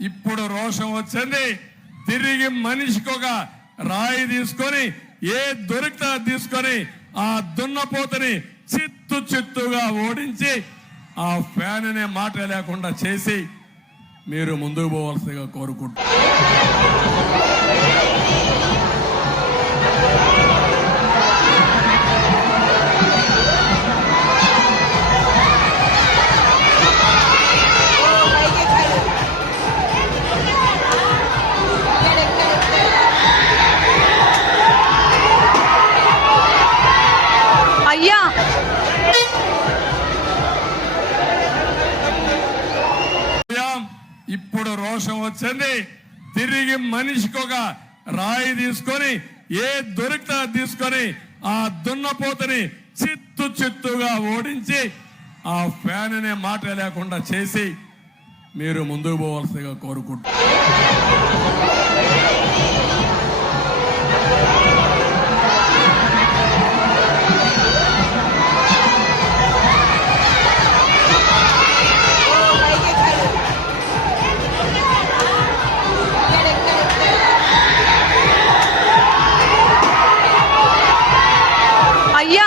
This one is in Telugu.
ఇప్పుడు రోషం వచ్చింది. తిరిగి మనిషికి ఒక రాయి తీసుకొని ఏ దొరికితే తీసుకొని ఆ దున్నపోతని చిత్తుగా ఓడించి ఆ ఫ్యాన్ అనే మాట లేకుండా చేసి మీరు ముందుకు పోవాల్సిందిగా కోరుకుంటున్నారు. అయ్యా ఇప్పుడు రోషం వచ్చింది. తిరిగి మనిషికి ఒక రాయి తీసుకొని ఏ దొరికితే తీసుకొని ఆ దున్నపోతని చిత్తుగా ఓడించి ఆ ఫ్యాన్ అనే మాట లేకుండా చేసి మీరు ముందుకు పోవాల్సిందిగా కోరుకుంటున్నారు. అయ్యా